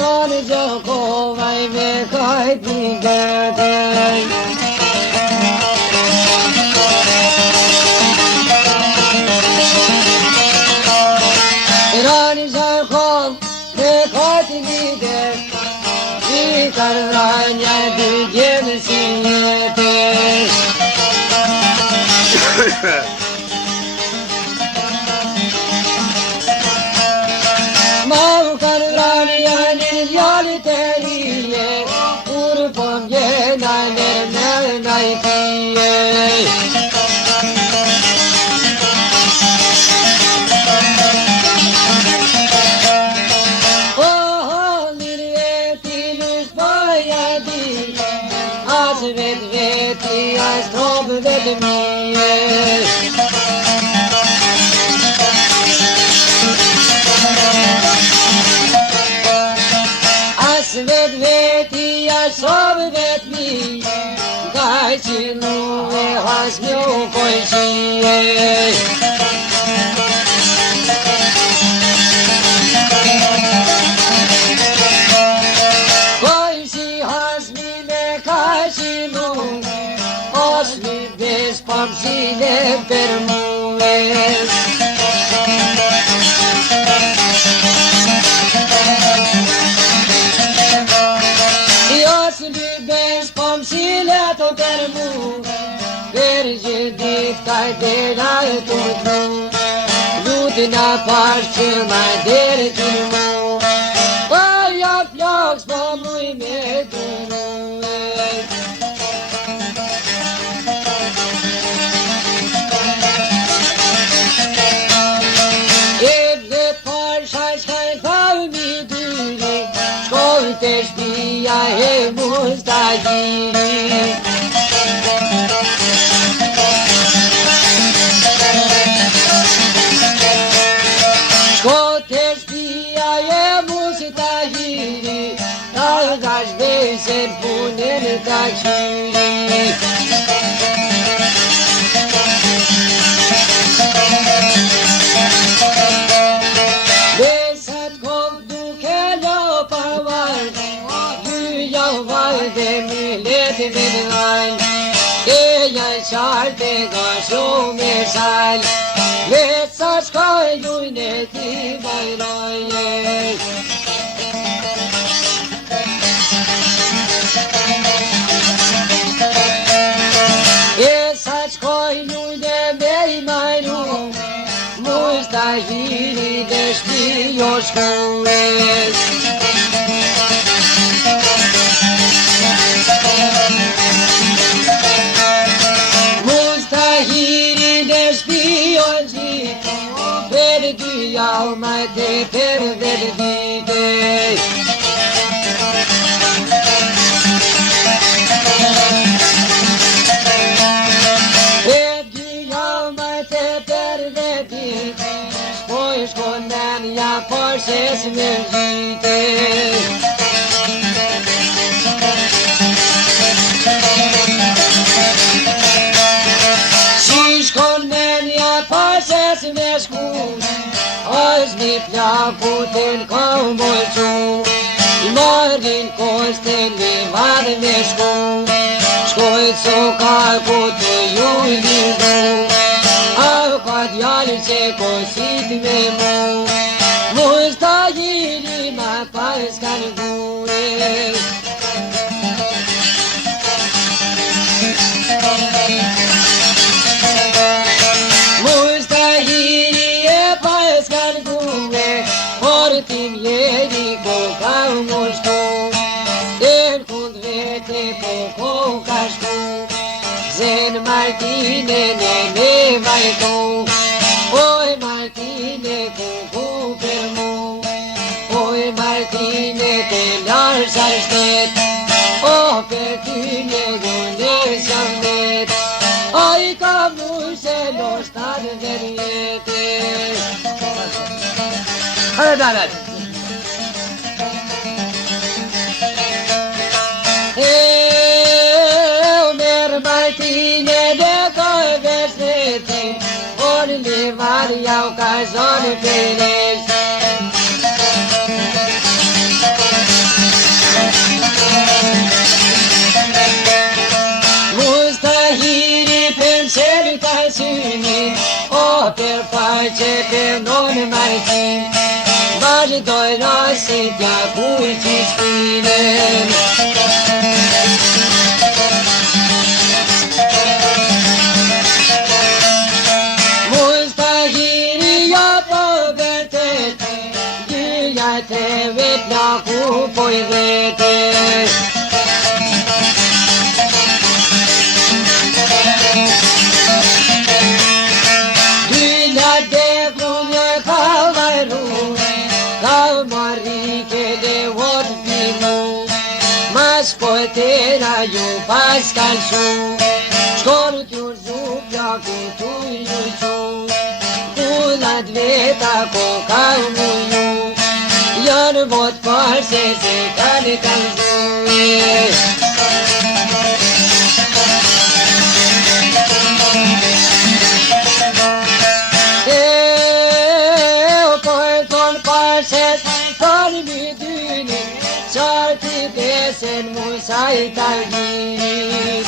Irani Gjakovaj me kajt një gëtej. Irani Gjakov me kajt një gëtej. I karranja dy gjenë si jetej. Mau karranja një djallit e rije, kur po mjena nërmena I kije. Veti as trobë vetë mije. As veti as trobë vetë mije, kaj që nuk e has një kojqije. Pamsile per mues. Jos libes pamsile to per mu, per jedit kaj dera tu tu. Lutina pašće ma der tu mu, pa ja ploks po muj me tu mu. Te știa e mustagiri. Te știa e mustagiri, dar-și vei se pune în taciri. De millet vinal, ella șarte gașo mesal, veța șcai luineti bairoie. Esa șcai luine mei mai nu, mustahiri de știu șcuiesc. Perdiau mai de perdite. Perdiau mai de perdite, poi sconania forse smergite. Și sconania forse smergite. Azi mi placut în combolciu, Marin Costel mi vad meșcu, Școițo cacută iubidu, Au cad ialce cosit memu, Musta inima pascan gure. Ieri cocau moștu, el cundvete poco caștu, zen mai tine nene mai tu, oi mai tine cu per mu, oi mai tine te lași aștept, o pe tine gândesc-am net, ai ca mușelo star veriete. Hai, Dana! Eu merg mai tine de căvețete, ori livar iau ca zone pereți. që përnonë marësim, vazhdoj rasitja kur që shpinën. Mustahiri jo po vërtet, gjyja të vet na ku poj vete. Potera ju pascal shu, shkor t'ju zupja ku t'u ju shu, kulat veta ko ka muju, janë vot parse se kanë kalzuje. Sen musai tagi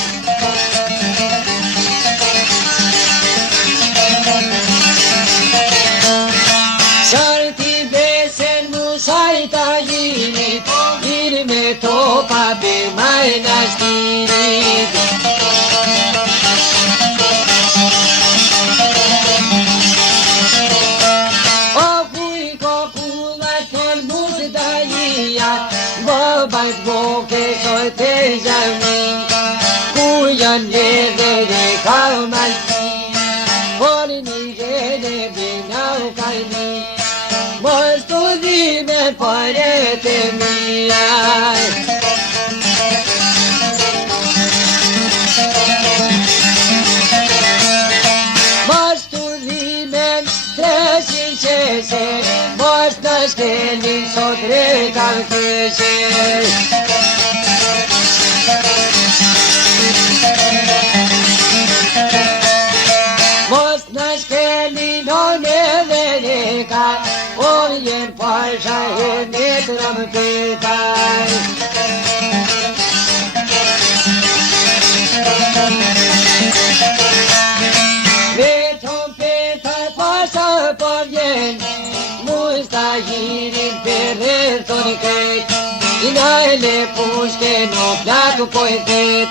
Sarti besen musai tagi Ir me topa be mai nastiri Boke soy te jami, kuyan ye de kalmal, poni de binau kaini, mosto di me parete mia. Mosto di me tresi se, mostas que ni sodre calquese. Orien pasha e netram petai Vetrom petai pasha povien Mustahirin perreton ket Inaile pushke no plaku poetet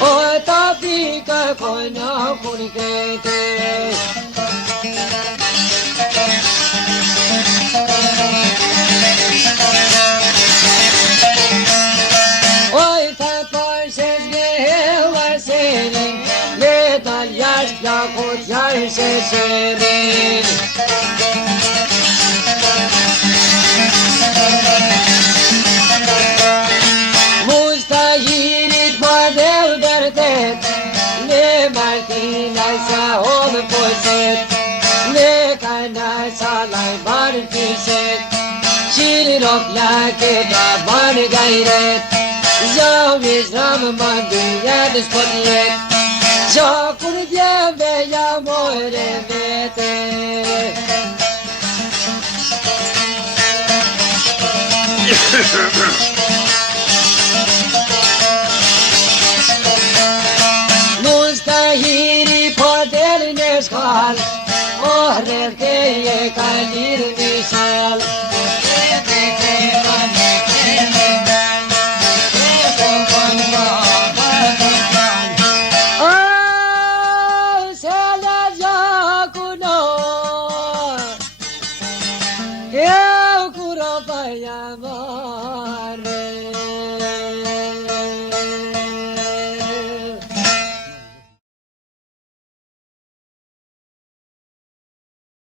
O tapika koina kunikete Jai se serin Mustahirit model berdet Ne martina sa ol poset Ne kana sa lai bar kiset Shirok lake da bar gairet Javis ram mandiyad spotlet Jakur dieve ya more vete Mustahiri podel neskal Ohrer ke ye kalir misal Eu curo para amar